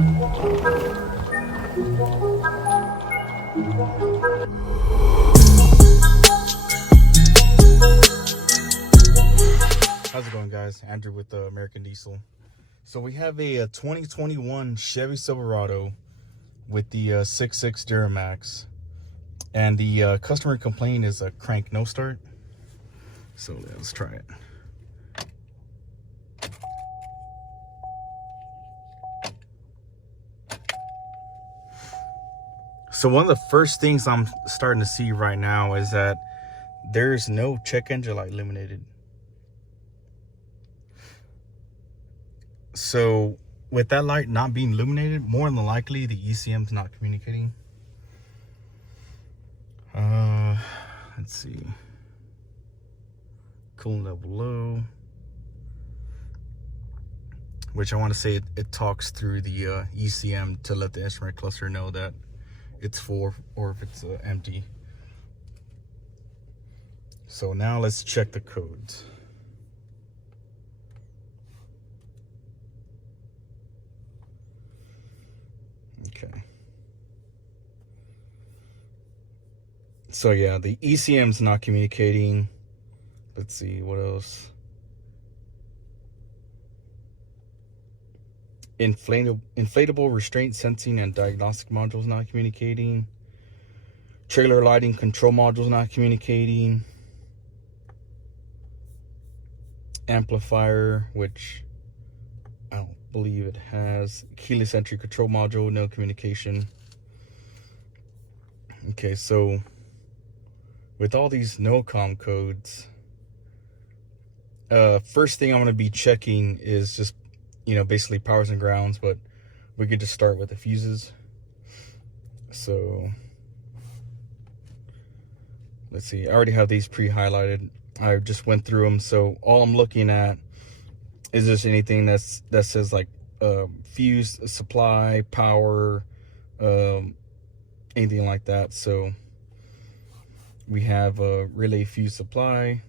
How's it going, guys? Andrew with American Diesel. So we have a 2021 Chevy Silverado with the 6.6 Duramax, and the customer complaint is a crank no start. So let's try it. So one of the first things I'm starting to see right now is that there's no check engine light illuminated. So with that light not being illuminated, more than likely the ECM's not communicating. Let's see. Coolant level low, which I want to say it talks through the ECM to let the instrument cluster know that it's full or if it's empty. So now let's check the codes. Okay. So yeah, the ECM's not communicating. Let's see, what else? Inflatable restraint sensing and diagnostic modules not communicating. Trailer lighting control modules not communicating. Amplifier, which I don't believe it has. Keyless entry control module, no communication. Okay, so with all these no-com codes, first thing I'm going to be checking is just, basically powers and grounds, but we could just start with the fuses. So let's see, I already have these pre-highlighted. I just went through them, so all I'm looking at is just anything that says like fuse supply, power, anything like that. So we have a relay fuse supply,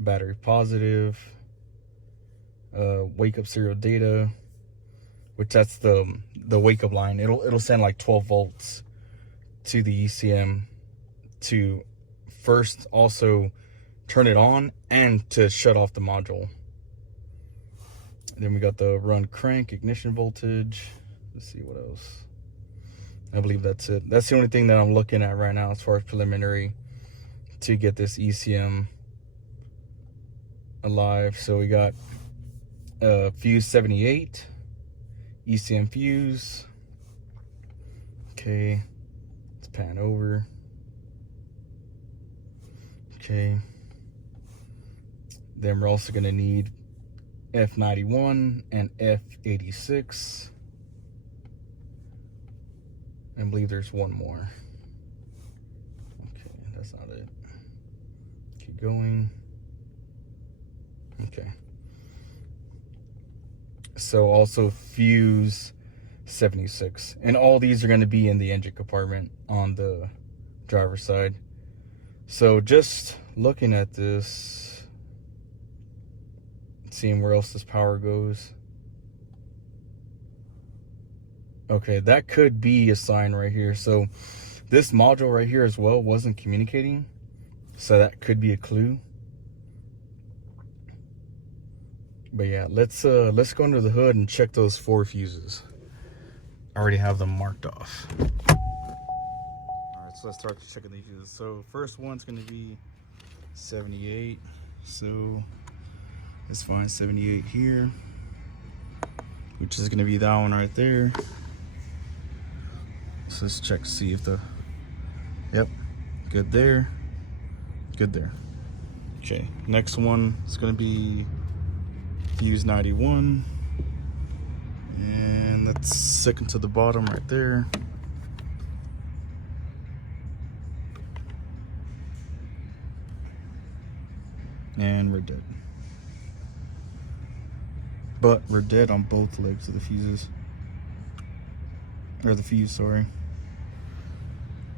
battery positive, wake up serial data, which that's the wake up line. It'll send like 12 volts to the ECM to first also turn it on and to shut off the module. And then we got the run crank ignition voltage. Let's see what else. I believe that's it. That's the only thing that I'm looking at right now as far as preliminary to get this ECM alive. So we got fuse 78, ECM fuse. Okay, let's pan over. Okay, then we're also going to need F91 and F86. I believe there's one more. Okay, that's not it. Keep going. Okay. So also fuse 76. And all these are going to be in the engine compartment on the driver's side. So just looking at this, seeing where else this power goes. Okay, that could be a sign right here. So this module right here as well wasn't communicating. So that could be a clue. But yeah, let's go under the hood and check those 4 fuses. I already have them marked off. So let's start checking these fuses. So first one's going to be 78. So let's find 78 here, which is going to be that one right there. So let's check, see if yep, good there, good there. Okay, next one is going to be fuse 91. And that's second to the bottom right there. And we're dead. But we're dead on both legs of the fuses. Or the fuse, sorry.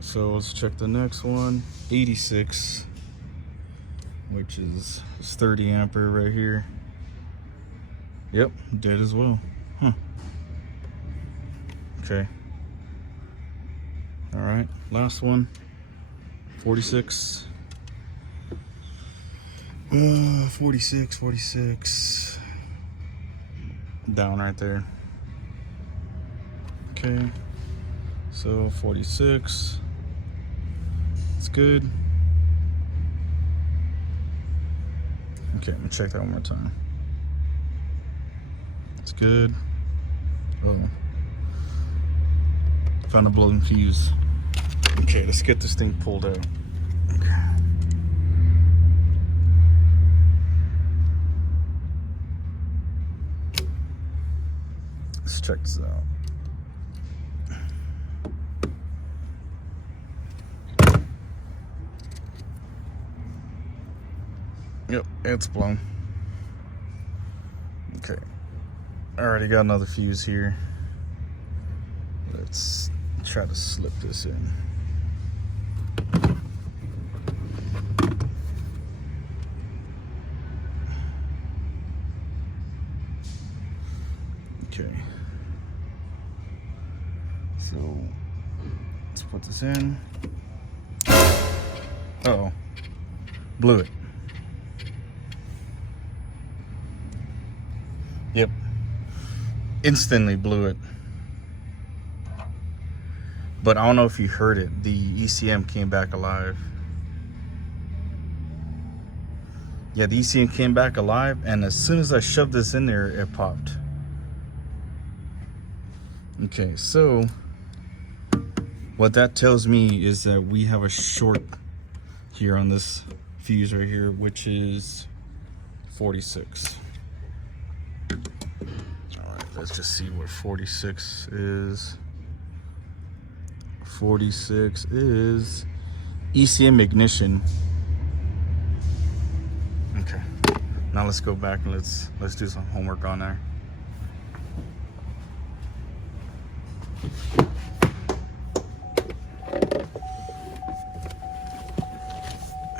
So let's check the next one. 86, which is 30 ampere right here. Yep, dead as well. Okay. All right, last one. 46. 46. Down right there. Okay. So 46. It's good. Okay, let me check that one more time. It's good. Oh. Found a blown fuse. Okay, let's get this thing pulled out. Okay. Let's check this out. Yep, it's blown. Okay. I already got another fuse here. Let's try to slip this in. Okay. So let's put this in. Uh-oh. Blew it. Yep. Instantly blew it. But I don't know if you heard it. The ECM came back alive. Yeah, the ECM came back alive, and as soon as I shoved this in there, it popped. Okay, so what that tells me is that we have a short here on this fuse right here, which is 46. Let's just see what 46 is. 46 is ECM ignition. Okay. Now let's go back and let's do some homework on there.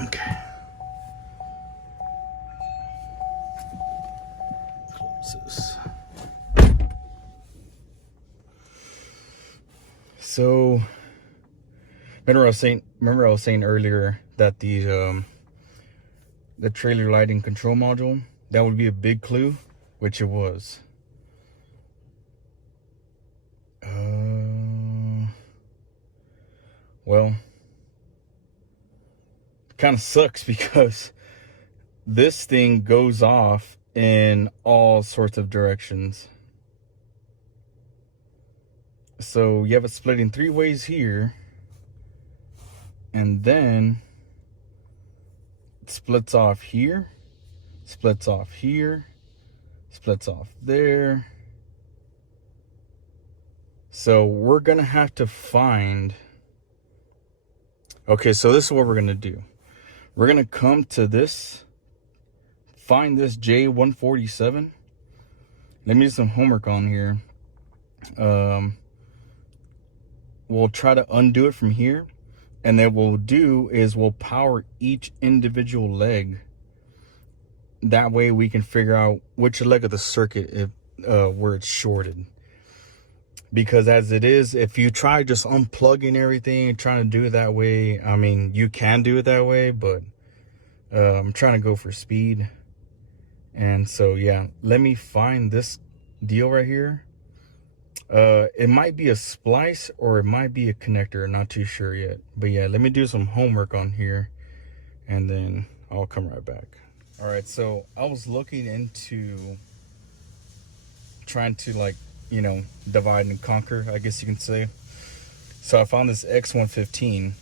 Okay. Close this. So, remember I was saying earlier that the trailer lighting control module, that would be a big clue, which it was. Well, kind of sucks because this thing goes off in all sorts of directions. So you have it split in 3 ways here, and then it splits off here, splits off here, splits off there. So we're gonna have to find, okay, so this is what we're gonna do. We're gonna come to this, find this J147. Let me do some homework on here. We'll try to undo it from here, and then what we'll do is we'll power each individual leg. That way we can figure out which leg of the circuit where it's shorted. Because as it is, if you try just unplugging everything and trying to do it that way, I mean, you can do it that way, but I'm trying to go for speed. And so, yeah, let me find this deal right here. It might be a splice or it might be a connector, not too sure yet. But yeah, let me do some homework on here and then I'll come right back. All right, so I was looking into trying to, like, you know, divide and conquer, I guess you can say. So I found this X115,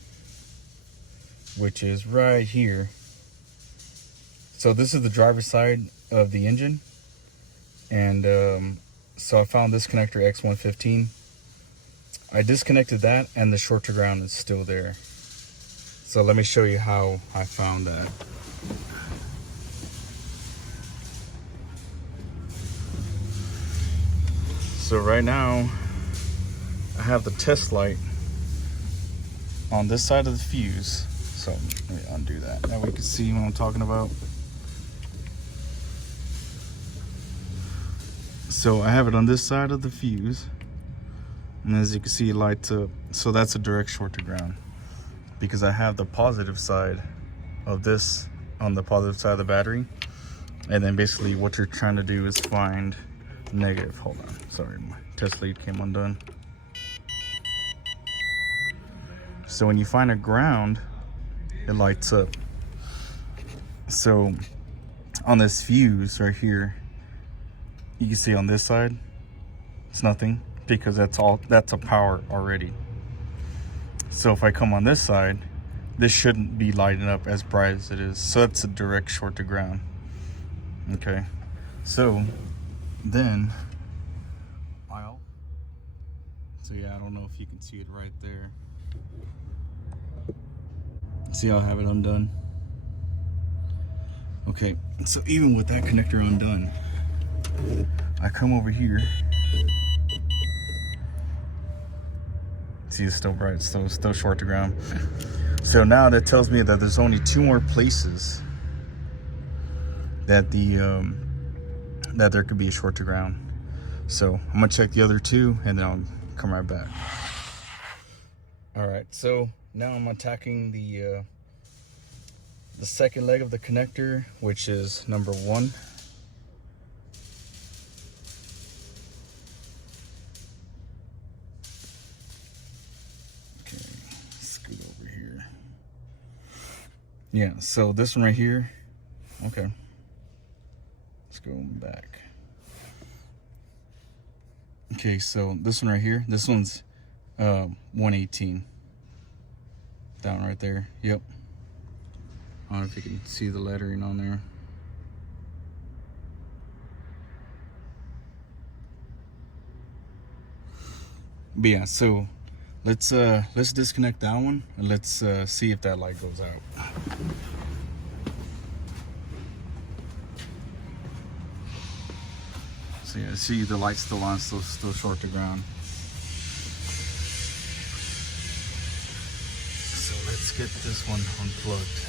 which is right here. So this is the driver's side of the engine, and so I found this connector X115. I disconnected that, and the short to ground is still there. So let me show you how I found that. So right now, I have the test light on this side of the fuse. So let me undo that. Now we can see what I'm talking about. So I have it on this side of the fuse, and as you can see, it lights up. So that's a direct short to ground, because I have the positive side of this on the positive side of the battery, and then basically what you're trying to do is find negative. Hold on, sorry, my test lead came undone. So when you find a ground, it lights up. So on this fuse right here, you can see on this side it's nothing, because that's a power already. So if I come on this side, this shouldn't be lighting up as bright as it is. So that's a direct short to ground. Okay, so then so yeah, I don't know if you can see it right there. See how I have it undone? Okay, so even with that connector undone, I come over here. See, it's still bright, still short to ground. So now that tells me that there's only 2 more places that that there could be a short to ground. So I'm gonna check the other 2 and then I'll come right back. All right, so now I'm attacking the second leg of the connector, which is number 1. Okay, scoot over here. Yeah, so this one right here. Okay, let's go back. Okay, so this one right here, this one's 118 down right there. Yep, I don't know if you can see the lettering on there. But yeah, so let's disconnect that one and let's see if that light goes out. So yeah, see the light's still on, still short to ground. So let's get this one unplugged.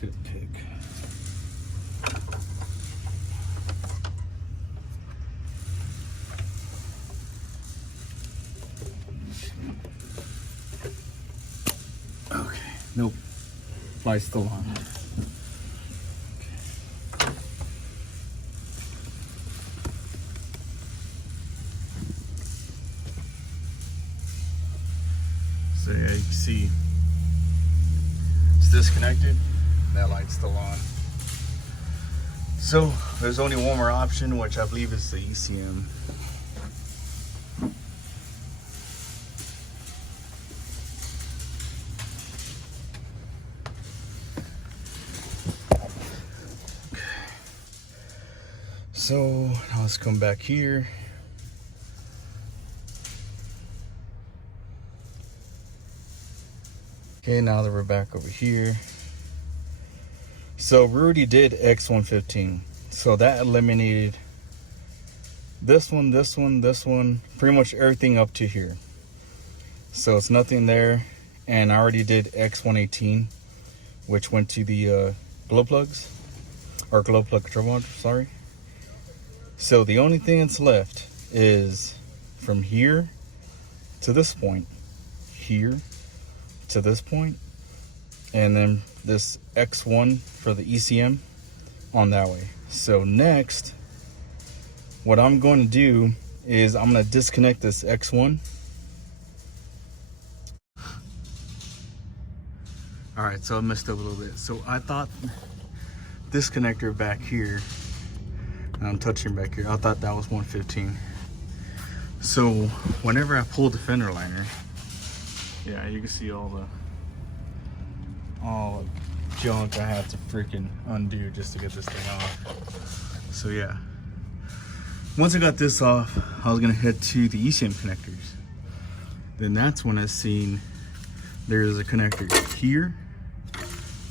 Good pick. Okay, nope, light's still on. Okay. So yeah, you can see it's disconnected. That light's still on. So there's only one more option, which I believe is the ECM. Okay. So now let's come back here. Okay, now that we're back over here. So we already did X115. So that eliminated this one, pretty much everything up to here. So it's nothing there. And I already did X118, which went to the glow plugs, or glow plug control module, sorry. So the only thing that's left is from here to this point, here to this point, and then this X1 for the ECM on that way. So next, what I'm going to do is I'm going to disconnect this X1. All right, so I messed up a little bit. So I thought this connector back here, and I'm touching back here, I thought that was 115. So whenever I pull the fender liner, yeah, you can see all the junk I have to freaking undo just to get this thing off. So yeah, once I got this off, I was gonna head to the ECM connectors. Then that's when I seen there's a connector here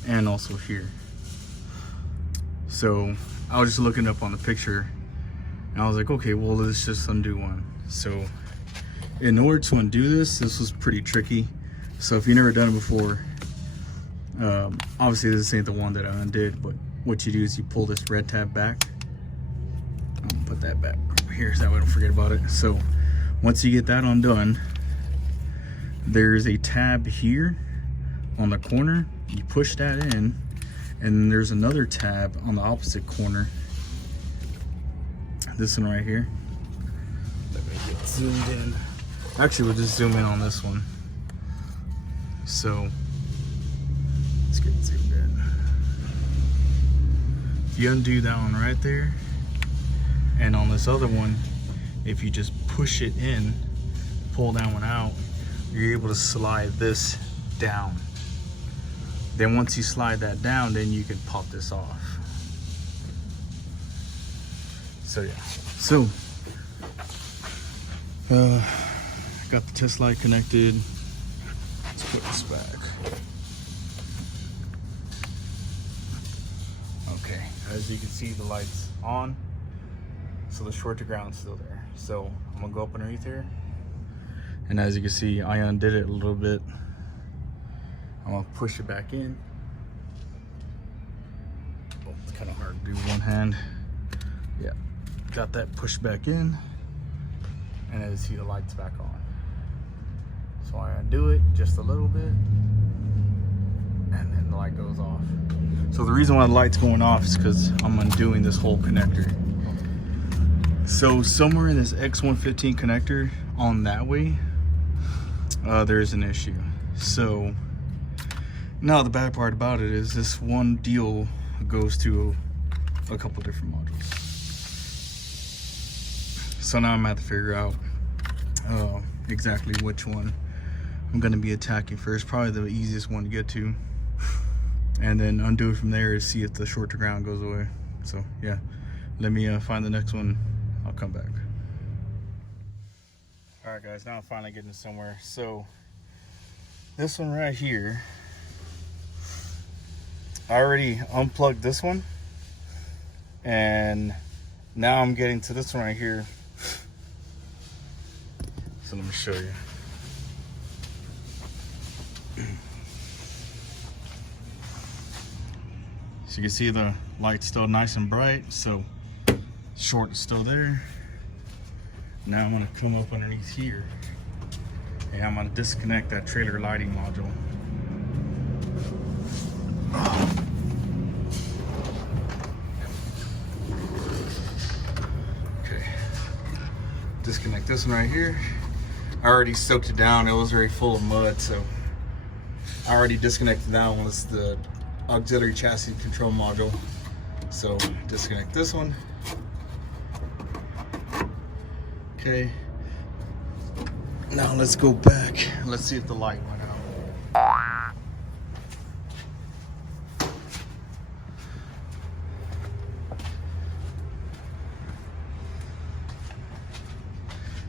and also here. So I was just looking up on the picture and I was like, okay, well, let's just undo one. So in order to undo this was pretty tricky. So if you've never done it before, obviously this ain't the one that I undid, but what you do is you pull this red tab back. I'm gonna put that back over here so that way I don't forget about it. So once you get that undone, there's a tab here on the corner. You push that in, and then there's another tab on the opposite corner. This one right here. Let me get zoomed in. Actually, we'll just zoom in on this one. So let's get zoomed in. If you undo that one right there, and on this other one, if you just push it in, pull that one out, you're able to slide this down. Then once you slide that down, then you can pop this off. So yeah, so got the test light connected. Let's put this back. Okay, as you can see, the light's on, so the short to ground's still there. So I'm gonna go up underneath here, and as you can see, I undid it a little bit. I'm gonna push it back in. Oh, it's kind of hard to do with one hand. Yeah, got that pushed back in, and as you see, the light's back on. So I undo it just a little bit, and then the light goes off. So the reason why the light's going off is because I'm undoing this whole connector. So somewhere in this X115 connector on that way, there's an issue. So now the bad part about it is this one deal goes to a couple different modules. So now I'm gonna have to figure out exactly which one I'm gonna be attacking first. Probably the easiest one to get to, and then undo it from there to see if the short to ground goes away. So yeah, let me find the next one. I'll come back. All right, guys, now I'm finally getting somewhere. So this one right here, I already unplugged this one, and now I'm getting to this one right here. So let me show you. So you can see the light's still nice and bright, so short is still there. Now I'm gonna come up underneath here, and I'm gonna disconnect that trailer lighting module. Okay, disconnect this one right here. I already soaked it down. It was very full of mud, so I already disconnected that one. It's the auxiliary chassis control module. So disconnect this one. Okay, now let's go back. Let's see if the light went out.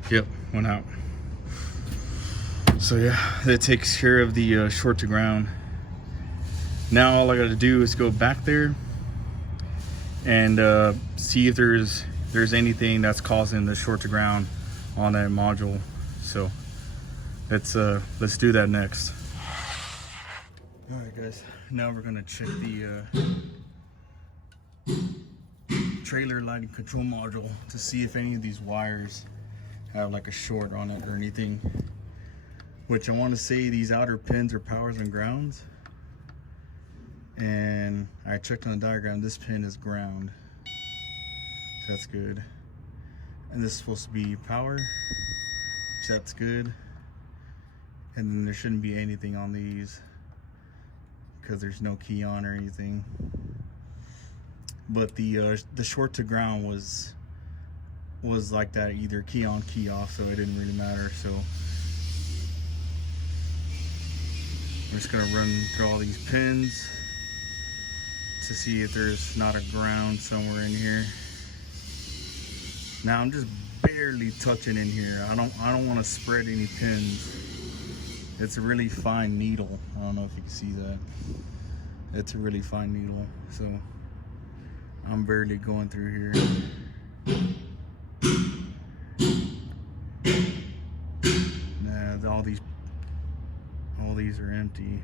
Yep, went out. So yeah, that takes care of the short to ground. Now all I gotta do is go back there and see if there's anything that's causing the short to ground on that module. So let's do that next. All right, guys, now we're gonna check the trailer lighting control module to see if any of these wires have like a short on it or anything. Which I want to say these outer pins are powers and grounds, and I checked on the diagram, this pin is ground, so that's good. And this is supposed to be power, so that's good. And then there shouldn't be anything on these because there's no key on or anything. But the short to ground was was like that, either key on, key off, so it didn't really matter. So I'm just gonna run through all these pins to see if there's not a ground somewhere in here. Now I'm just barely touching in here. I don't want to spread any pins. It's a really fine needle. I don't know if you can see that. It's a really fine needle, so I'm barely going through here. Nah, all these are empty.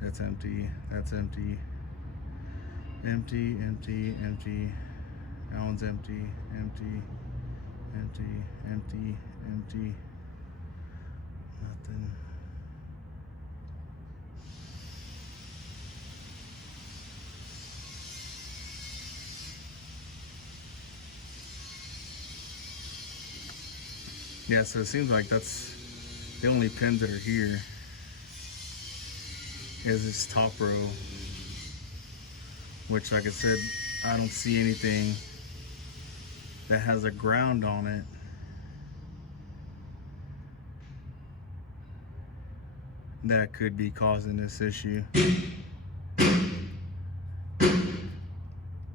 That's empty. That's empty. Empty, empty, empty. That one's empty, empty, empty, empty, empty. Nothing. Yeah, so it seems like that's the only pins that are here is this top row, which, like I said, I don't see anything that has a ground on it. That could be causing this issue.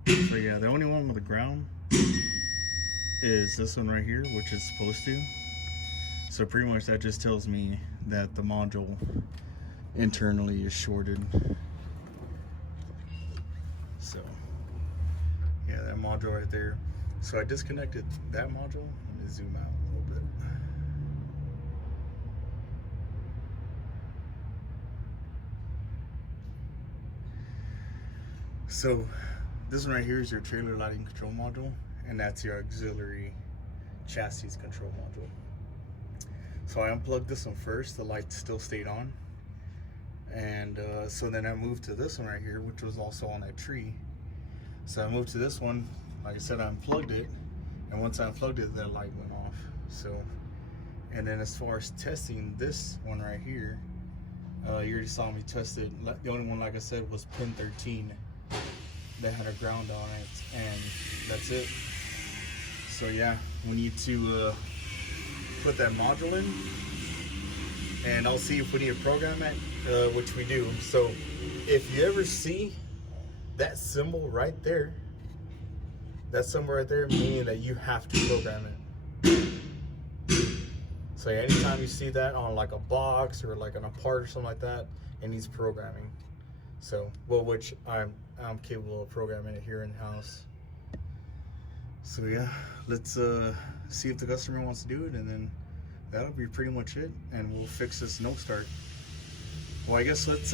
So yeah, the only one with a ground is this one right here, which is supposed to. So pretty much that just tells me that the module internally is shorted. So yeah, that module right there. So I disconnected that module. Let me zoom out a little bit. So this one right here is your trailer lighting control module, and that's your auxiliary chassis control module. So I unplugged this one first. The light still stayed on, and so then I moved to this one right here, which was also on that tree. So I moved to this one. Like I said, I unplugged it, and once I unplugged it, that light went off. So, and then as far as testing this one right here, you already saw me test it. The only one, like I said, was pin 13 that had a ground on it, and that's it. So yeah, we need to put that module in, and I'll see if we need to program it, which we do. So if you ever see that symbol right there, that symbol right there, meaning that you have to program it. So yeah, anytime you see that on like a box or like on a part or something like that, it needs programming. So, well, which I'm capable of programming it here in house. So yeah, let's see if the customer wants to do it, and then that'll be pretty much it, and we'll fix this no start. Well, I guess let's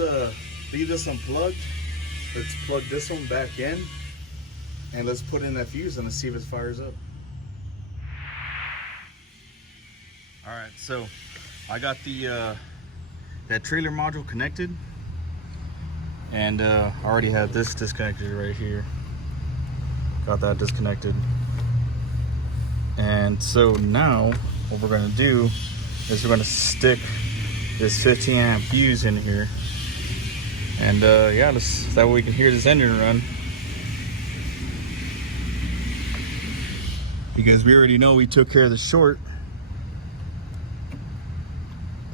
leave this unplugged. Let's plug this one back in, and let's put in that fuse and let's see if it fires up. All right, so I got the that trailer module connected, and I already have this disconnected right here. Got that disconnected. And so now what we're gonna do is we're gonna stick this 15 amp fuse in here, and yeah, that way we can hear this engine run, because we already know we took care of the short.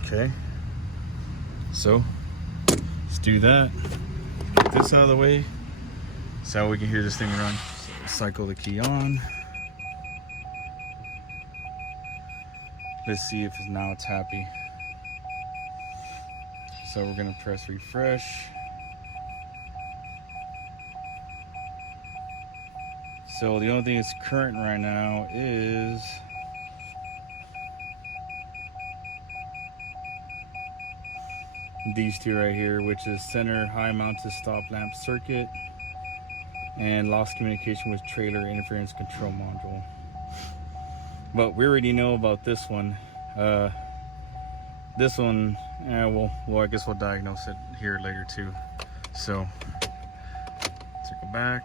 Okay, so let's do that. Get this out of the way so we can hear this thing run. So cycle the key on. Let's see if now it's happy. So we're gonna press refresh. So the only thing that's current right now is these two right here, which is center high mounted stop lamp circuit and lost communication with trailer interference control module. But we already know about this one. This one, well, I guess we'll diagnose it here later too. So, circle back,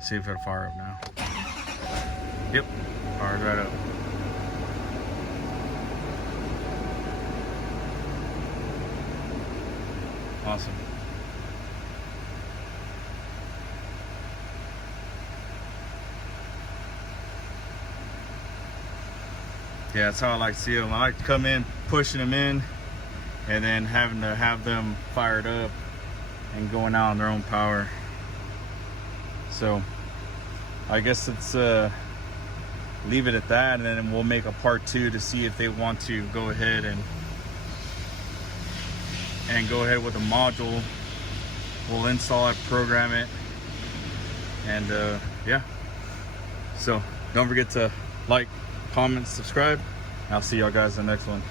see if it'll fire up now. Yep, fired right up. Awesome. Yeah, that's how I like to see them. I like to come in, pushing them in, and then having to have them fired up and going out on their own power. So I guess it's leave it at that, and then we'll make a part 2 to see if they want to go ahead and go ahead with a module. We'll install it, program it, and yeah. So don't forget to like, comment, subscribe. I'll see y'all guys in the next one.